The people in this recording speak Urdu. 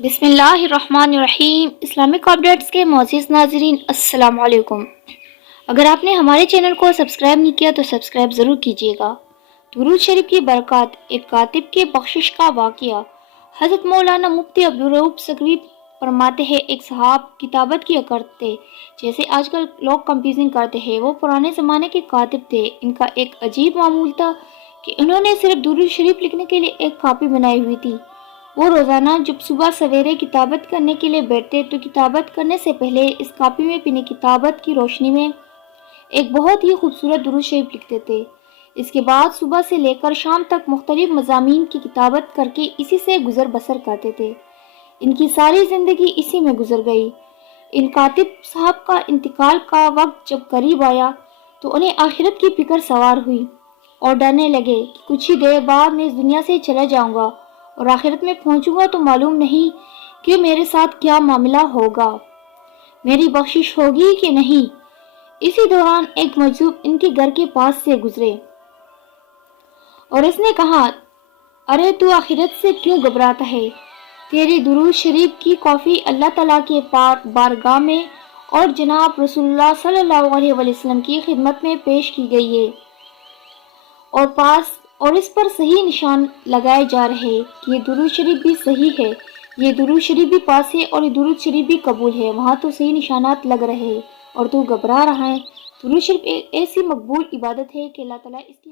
بسم اللہ الرحمن الرحیم۔ اسلامک اپڈیٹس کے معزز ناظرین، السلام علیکم۔ اگر آپ نے ہمارے چینل کو سبسکرائب نہیں کیا تو سبسکرائب ضرور کیجیے گا۔ درود شریف کی برکات۔ ایک کاتب کے بخشش کا واقعہ۔ حضرت مولانا مفتی عبدالرؤف سکھوی فرماتے ہیں، ایک صاحب کتابت کیا کرتے جیسے آج کل لوگ کمپوزنگ کرتے ہیں۔ وہ پرانے زمانے کے کاتب تھے۔ ان کا ایک عجیب معمول تھا کہ انہوں نے صرف درود شریف لکھنے کے لیے ایک کاپی بنائی ہوئی تھی۔ وہ روزانہ جب صبح سویرے کتابت کرنے کے لیے بیٹھتے تو کتابت کرنے سے پہلے اس کاپی میں اپنی کتابت کی روشنی میں ایک بہت ہی خوبصورت درود شریف لکھتے تھے۔ اس کے بعد صبح سے لے کر شام تک مختلف مضامین کی کتابت کر کے اسی سے گزر بسر کرتے تھے۔ ان کی ساری زندگی اسی میں گزر گئی۔ ان کاتب صاحب کا انتقال کا وقت جب قریب آیا تو انہیں آخرت کی فکر سوار ہوئی اور ڈرنے لگے کہ کچھ ہی دیر بعد میں اس دنیا سے چلا جاؤں گا اور آخرت میں پہنچوں گا تو معلوم نہیں کہ میرے ساتھ کیا معاملہ ہوگا، میری بخشش ہوگی کہ نہیں۔ اسی دوران ایک مجذوب ان کے گھر کے پاس سے گزرے اور اس نے کہا، ارے تو آخرت سے کیوں گھبراتا ہے؟ تیری درود شریف کی کاپی اللہ تعالیٰ کے بارگاہ میں اور جناب رسول اللہ صلی اللہ علیہ وسلم کی خدمت میں پیش کی گئی ہے اور اس پر صحیح نشان لگائے جا رہے ہیں کہ یہ درود شریف بھی صحیح ہے، یہ درود شریف بھی پاس ہے اور یہ درود شریف بھی قبول ہے۔ وہاں تو صحیح نشانات لگ رہے ہیں اور تو گھبرا رہا ہے۔ درود شریف ایک ایسی مقبول عبادت ہے کہ اللہ تعالیٰ اس کی